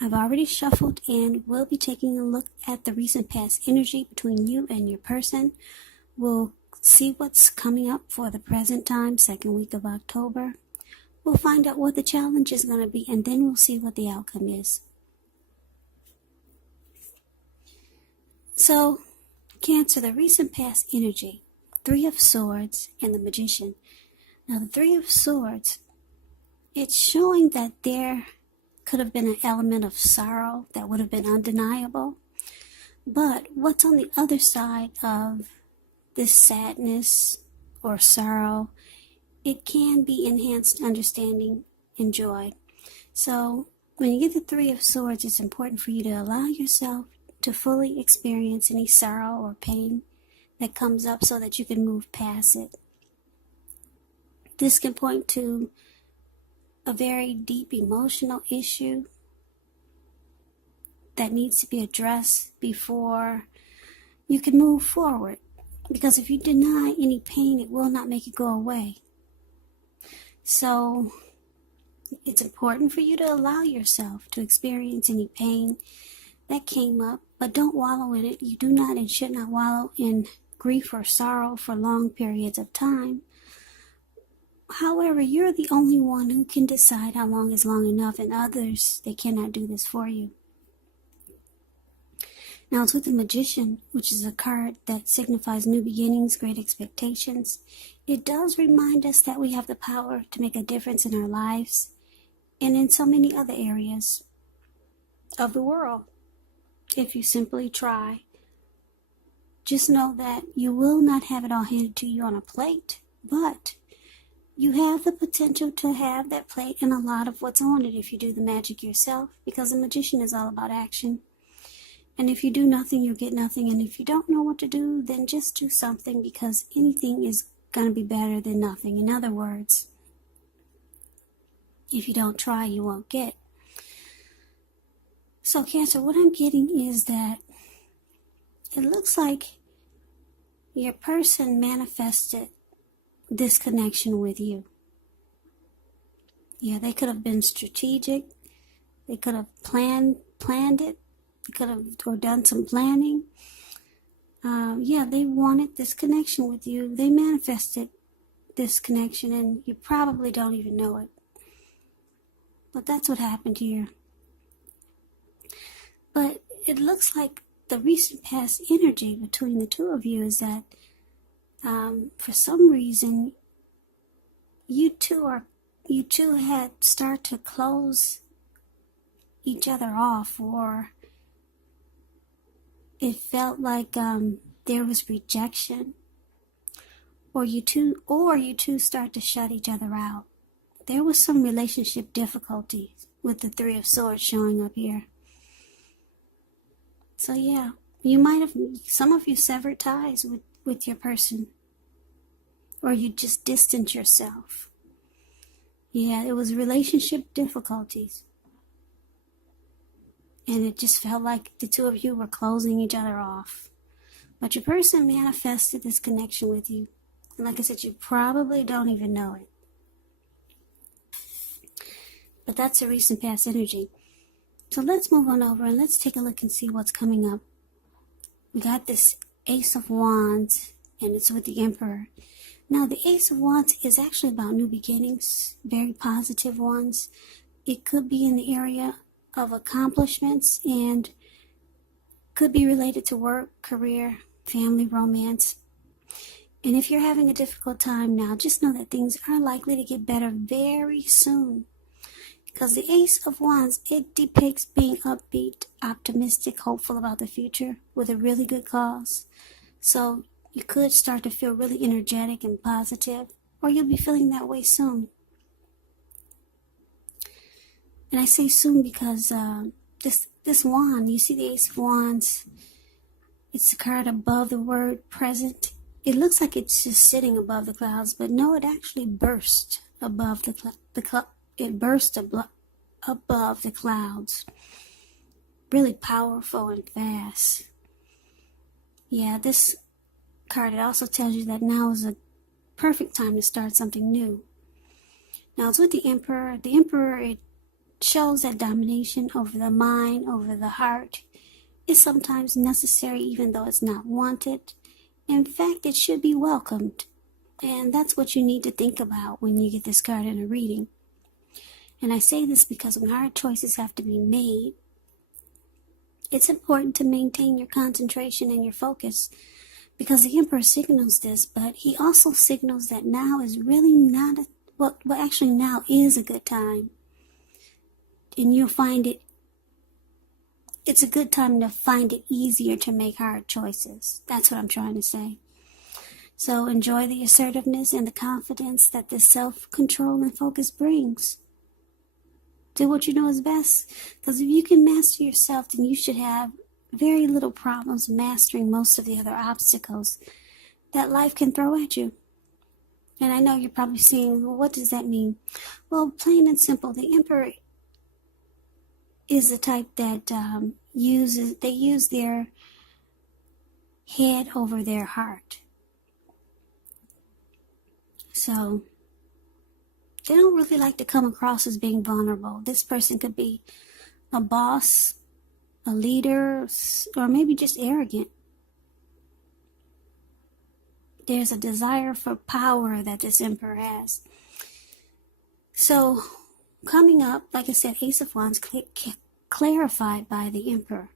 I've already shuffled and we'll be taking a look at the recent past energy between you and your person. We'll see what's coming up for the present time, second week of October. We'll find out what the challenge is going to be, and then we'll see what the outcome is. So, Cancer, the recent past energy, Three of Swords and the Magician. Now, the Three of Swords, it's showing that there could have been an element of sorrow that would have been undeniable. But what's on the other side of this sadness or sorrow, it can be enhanced understanding and joy. So when you get the Three of Swords, it's important for you to allow yourself to fully experience any sorrow or pain that comes up so that you can move past it. This can point to a very deep emotional issue that needs to be addressed before you can move forward. Because if you deny any pain, it will not make it go away. So it's important for you to allow yourself to experience any pain that came up, but don't wallow in it. You do not and should not wallow in grief or sorrow for long periods of time. However, you're the only one who can decide how long is long enough, and others, they cannot do this for you. Now it's with the Magician, which is a card that signifies new beginnings, great expectations. It does remind us that we have the power to make a difference in our lives and in so many other areas of the world. If you simply try, just know that you will not have it all handed to you on a plate, but you have the potential to have that plate and a lot of what's on it if you do the magic yourself, because the Magician is all about action. And if you do nothing, you'll get nothing. And if you don't know what to do, then just do something, because anything is going to be better than nothing. In other words, if you don't try, you won't get. So Cancer, what I'm getting is that it looks like your person manifested this connection with you. Yeah, they could have been strategic. They could have planned it. They could have or done some planning. They wanted this connection with you. They manifested this connection, and you probably don't even know it. But that's what happened here. But it looks like the recent past energy between the two of you is that for some reason you two had started to close each other off, or it felt like there was rejection, or you two start to shut each other out. There was some relationship difficulties with the Three of Swords showing up here. So yeah, some of you severed ties with your person, or you just distanced yourself. Yeah, it was relationship difficulties. And it just felt like the two of you were closing each other off. But your person manifested this connection with you. And like I said, you probably don't even know it. But that's a recent past energy. So let's move on over and let's take a look and see what's coming up. We got this Ace of Wands, and it's with the Emperor. Now, the Ace of Wands is actually about new beginnings, very positive ones. It could be in the area of accomplishments and could be related to work, career, family, romance. And if you're having a difficult time now, just know that things are likely to get better very soon. Because the Ace of Wands, it depicts being upbeat, optimistic, hopeful about the future with a really good cause. So you could start to feel really energetic and positive, or you'll be feeling that way soon. And I say soon because this wand, you see the Ace of Wands, it's the card above the word present. It looks like it's just sitting above the clouds, but no, it actually burst above above the clouds. Really powerful and fast. Yeah, this card, it also tells you that now is a perfect time to start something new. Now it's with the Emperor. The Emperor, it shows that domination over the mind, over the heart, is sometimes necessary even though it's not wanted. In fact, it should be welcomed. And that's what you need to think about when you get this card in a reading. And I say this because when hard choices have to be made, it's important to maintain your concentration and your focus, because the Emperor signals this, but he also signals that now is really not, actually now is a good time. And you'll find it's a good time to find it easier to make hard choices. That's what I'm trying to say. So enjoy the assertiveness and the confidence that this self-control and focus brings. Do what you know is best, because if you can master yourself, then you should have very little problems mastering most of the other obstacles that life can throw at you. And I know you're probably saying, well, what does that mean? Well, plain and simple, the Emperor is the type that use their head over their heart. So they don't really like to come across as being vulnerable. This person could be a boss, a leader, or maybe just arrogant. There's a desire for power that this Emperor has. So coming up, like I said, Ace of Wands clarified by the Emperor.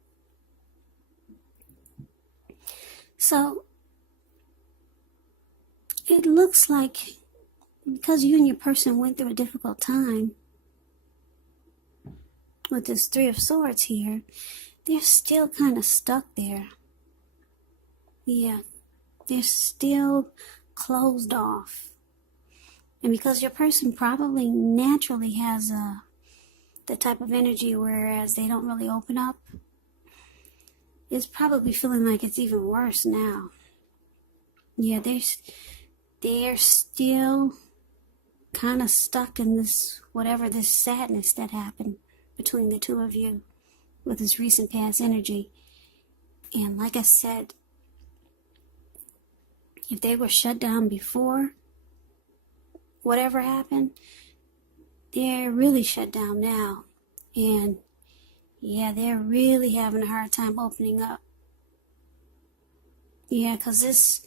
So it looks like, because you and your person went through a difficult time with this Three of Swords here, they're still kind of stuck there. Yeah, they're still closed off. And because your person probably naturally has the type of energy whereas they don't really open up, it's probably feeling like it's even worse now. Yeah, they're still kind of stuck in this sadness that happened between the two of you with this recent past energy. And like I said, if they were shut down before whatever happened, they're really shut down now. And yeah, they're really having a hard time opening up. Yeah, because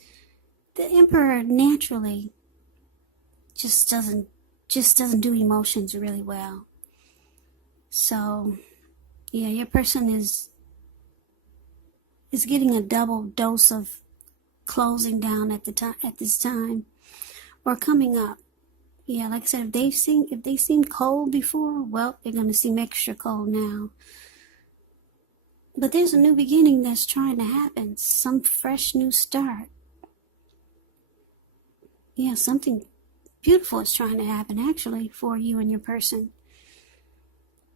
the Emperor naturally just doesn't do emotions really well. So yeah, your person is getting a double dose of closing down at this time, or coming up. Yeah, like I said, if they seemed cold before, well, they're going to seem extra cold now. But there's a new beginning that's trying to happen, some fresh new start. Yeah, something beautiful is trying to happen actually for you and your person.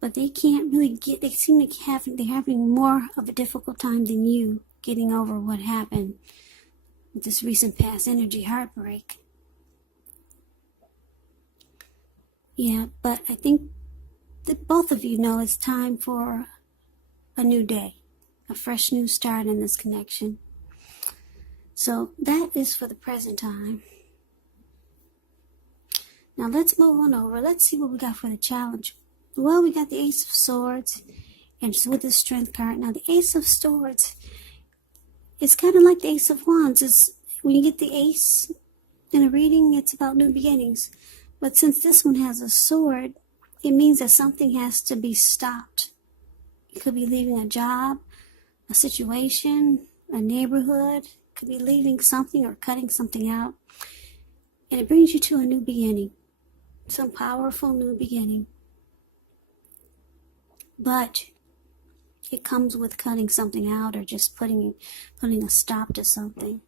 But they can't really they seem like they're having more of a difficult time than you getting over what happened with this recent past energy heartbreak. Yeah, but I think that both of you know it's time for a new day, a fresh new start in this connection. So that is for the present time. Now let's move on over. Let's see what we got for the challenge. Well, we got the Ace of Swords, and with the Strength card. Now the Ace of Swords, it's kind of like the Ace of Wands. It's when you get the Ace in a reading, it's about new beginnings. But since this one has a sword, it means that something has to be stopped. It could be leaving a job, a situation, a neighborhood. It could be leaving something or cutting something out. And it brings you to a new beginning. Some powerful new beginning. But it comes with cutting something out or just putting a stop to something.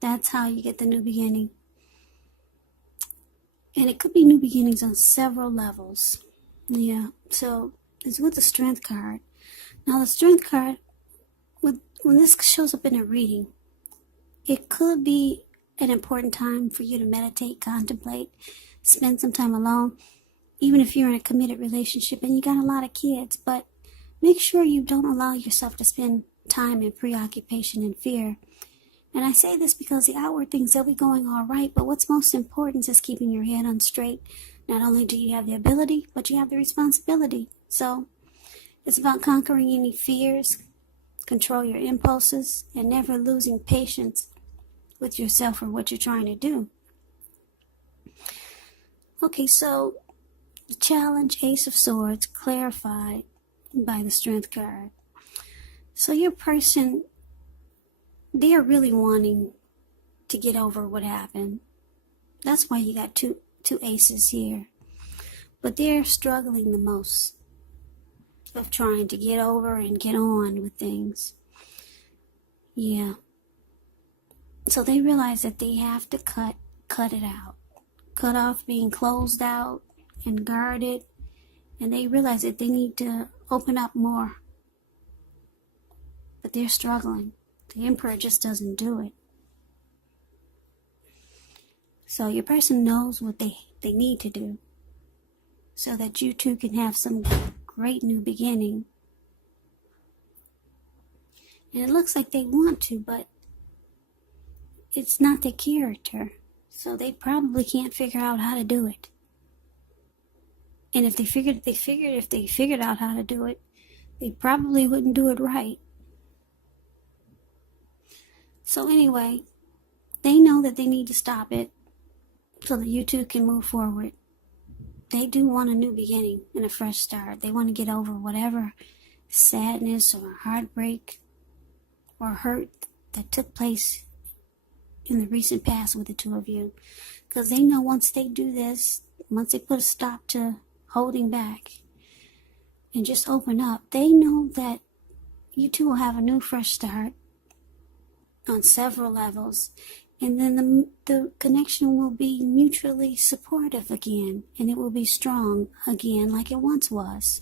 That's how you get the new beginning. And it could be new beginnings on several levels. Yeah, so it's with the Strength card. Now the Strength card, when this shows up in a reading, it could be an important time for you to meditate, contemplate, spend some time alone, even if you're in a committed relationship and you got a lot of kids. But make sure you don't allow yourself to spend time in preoccupation and fear. And I say this because the outward things, they'll be going all right, but what's most important is keeping your head on straight, Not only do you have the ability, but you have the responsibility. So it's about conquering any fears, control your impulses, and never losing patience with yourself or what you're trying to do. Okay, so the challenge, Ace of Swords, clarified by the Strength card. So your person, they're really wanting to get over what happened. That's why you got two aces here. But they're struggling the most of trying to get over and get on with things. Yeah. So they realize that they have to cut it out. Cut off being closed out and guarded. And they realize that they need to open up more. But they're struggling. The Emperor just doesn't do it. So your person knows what they need to do so that you two can have some great new beginning. And it looks like they want to, but it's not their character. So they probably can't figure out how to do it. And if they figured out how to do it, they probably wouldn't do it right. So anyway, they know that they need to stop it so that you two can move forward. They do want a new beginning and a fresh start. They want to get over whatever sadness or heartbreak or hurt that took place in the recent past with the two of you. Because they know once they do this, once they put a stop to holding back and just open up, they know that you two will have a new fresh start on several levels. And then the connection will be mutually supportive again. And it will be strong again like it once was.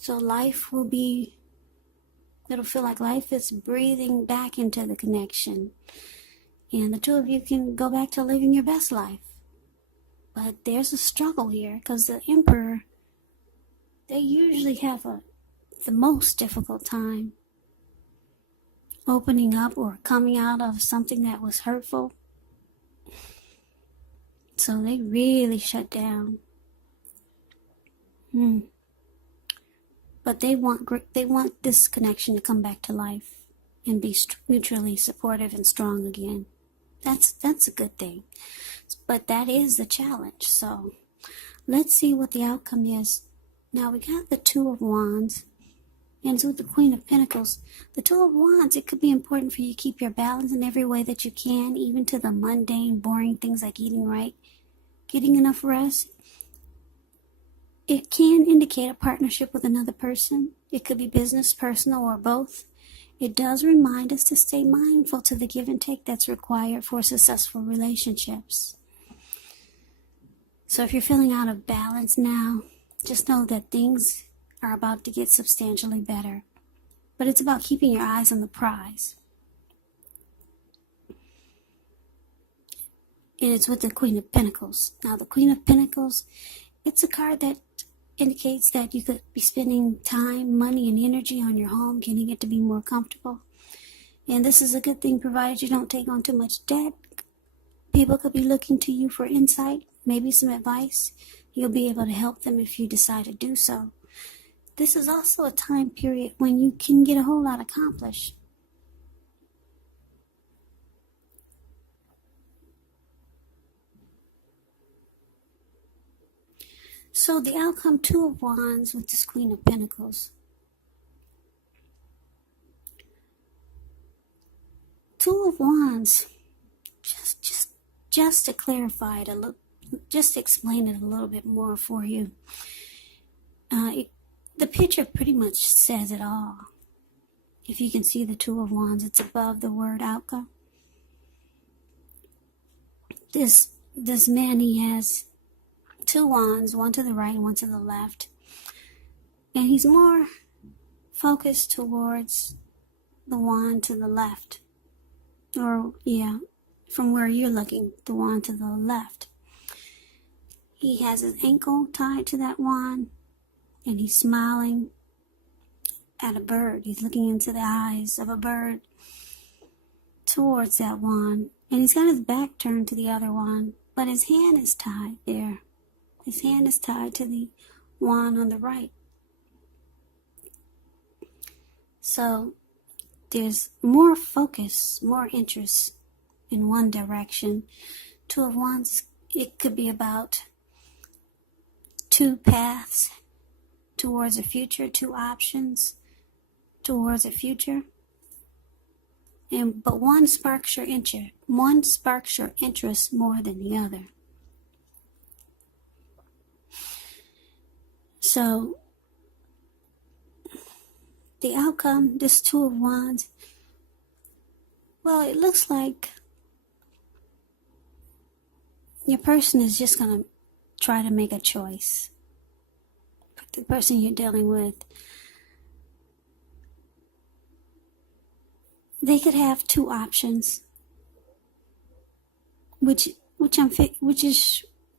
So it'll feel like life is breathing back into the connection. And the two of you can go back to living your best life. But there's a struggle here because the Emperor, they usually have the most difficult time opening up or coming out of something that was hurtful. So they really shut down. But they want this connection to come back to life and be mutually supportive and strong again. That's a good thing. But that is the challenge. So let's see what the outcome is. Now we got the Two of Wands. And it's with the Queen of Pentacles. The Two of Wands, it could be important for you to keep your balance in every way that you can, even to the mundane, boring things like eating right, getting enough rest. It can indicate a partnership with another person. It could be business, personal, or both. It does remind us to stay mindful to the give and take that's required for successful relationships. So if you're feeling out of balance now, just know that things are about to get substantially better. But it's about keeping your eyes on the prize. And it's with the Queen of Pentacles. Now the Queen of Pentacles, it's a card that indicates that you could be spending time, money, and energy on your home, getting it to be more comfortable. And this is a good thing provided you don't take on too much debt. People could be looking to you for insight, maybe some advice. You'll be able to help them if you decide to do so. This is also a time period when you can get a whole lot accomplished. So the outcome, Two of Wands with this Queen of Pentacles. Two of Wands, just to clarify it a little, just to explain it a little bit more for you. The picture pretty much says it all. If you can see the Two of Wands, it's above the word outcome. This man, he has two wands, one to the right and one to the left. And he's more focused towards the wand to the left. Or, yeah, from where you're looking, the wand to the left. He has his ankle tied to that wand. And he's smiling at a bird. He's looking into the eyes of a bird towards that wand. And he's got his back turned to the other wand. but his hand is tied there. His hand is tied to the wand on the right. So there's more focus, more interest in one direction. Two of Wands, it could be about two paths towards a future, two options towards a future. But one sparks your interest more than the other. So the outcome, this Two of Wands, well, it looks like your person is just going to try to make a choice. The person you're dealing with, they could have two options, which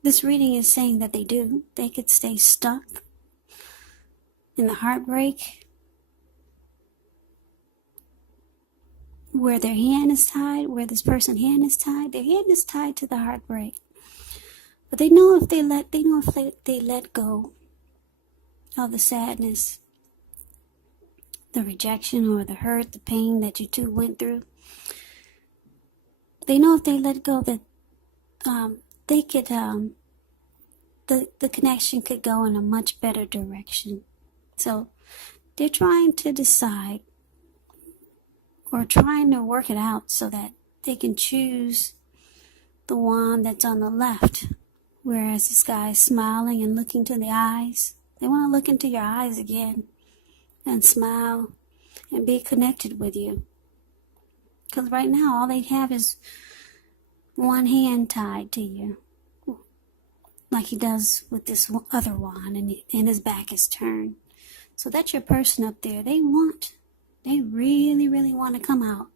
this reading is saying that they do. They could stay stuck in the heartbreak where their hand is tied, where this person's hand is tied. Their hand is tied to the heartbreak. But they know if they let go of the sadness, the rejection or the hurt, the pain that you two went through. They know if they let go that they could the connection could go in a much better direction. So they're trying to decide or trying to work it out so that they can choose the wand that's on the left. Whereas this guy is smiling and looking to the eyes. They want to look into your eyes again and smile and be connected with you. Because right now all they have is one hand tied to you, like he does with this other wand, and his back is turned. So that's your person up there. They really, really want to come out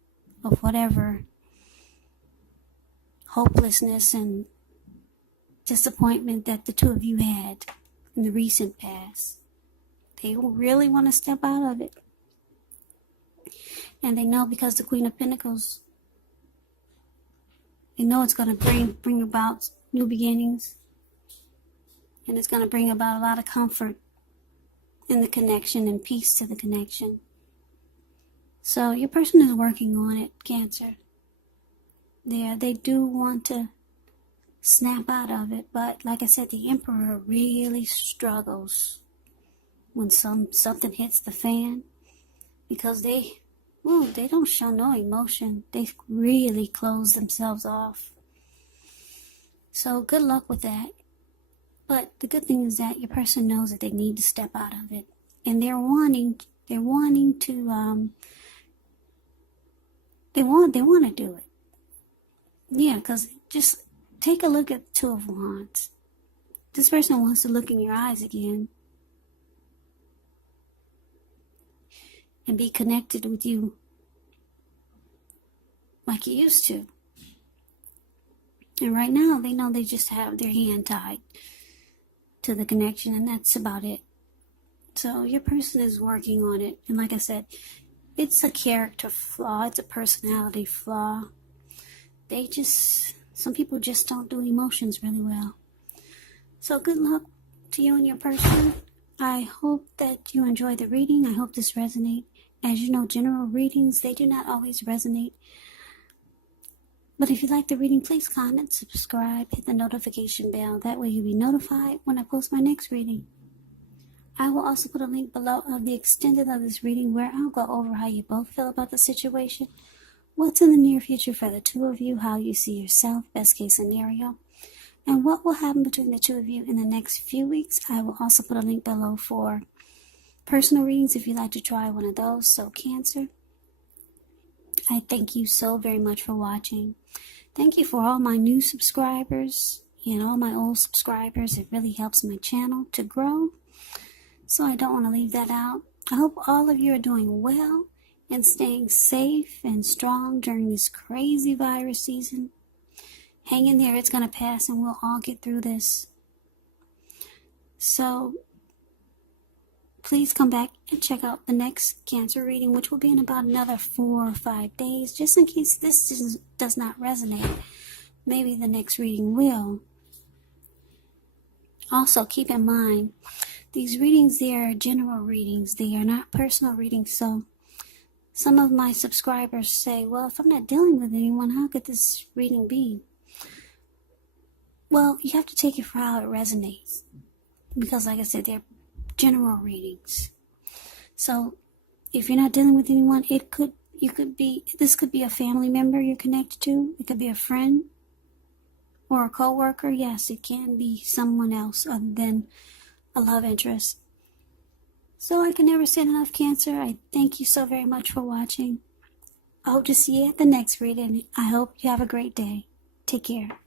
of whatever hopelessness and disappointment that the two of you had in the recent past. They really want to step out of it. And they know, because the Queen of Pentacles, they know it's going to bring about new beginnings. And it's going to bring about a lot of comfort in the connection and peace to the connection. So your person is working on it, Cancer. They do want to snap out of it, but like I said, the Emperor really struggles when something hits the fan, because they don't show no emotion. They really close themselves off. So good luck with that. But the good thing is that your person knows that they need to step out of it, and they're wanting to they want to do it. Yeah, because just take a look at the Two of Wands. This person wants to look in your eyes again and be connected with you like you used to. And right now, they know they just have their hand tied to the connection, and that's about it. So your person is working on it. And like I said, it's a character flaw. It's a personality flaw. Some people just don't do emotions really well. So good luck to you and your person. I hope that you enjoy the reading. I hope this resonates. As you know, general readings, they do not always resonate. But if you like the reading, please comment, subscribe, hit the notification bell. That way you'll be notified when I post my next reading. I will also put a link below of the extended of this reading, where I'll go over how you both feel about the situation, what's in the near future for the two of you, how you see yourself, best case scenario, and what will happen between the two of you in the next few weeks. I will also put a link below for personal readings if you'd like to try one of those. So Cancer, I thank you so very much for watching. Thank you for all my new subscribers and all my old subscribers. It really helps my channel to grow, so I don't want to leave that out. I hope all of you are doing well and staying safe and strong during this crazy virus season. Hang in there, it's going to pass, and we'll all get through this. So please come back and check out the next Cancer reading, which will be in about another 4 or 5 days, just in case this does not resonate. maybe the next reading will. Also, keep in mind, these readings, they are general readings. They are not personal readings. So some of my subscribers say, well, if I'm not dealing with anyone, how could this reading be? Well, you have to take it for how it resonates. Because like I said, they're general readings. So if you're not dealing with anyone, this could be a family member you're connected to. It could be a friend or a co-worker. Yes, it can be someone else other than a love interest. So I can never say enough, Cancer. I thank you so very much for watching. I hope to see you at the next reading. I hope you have a great day. Take care.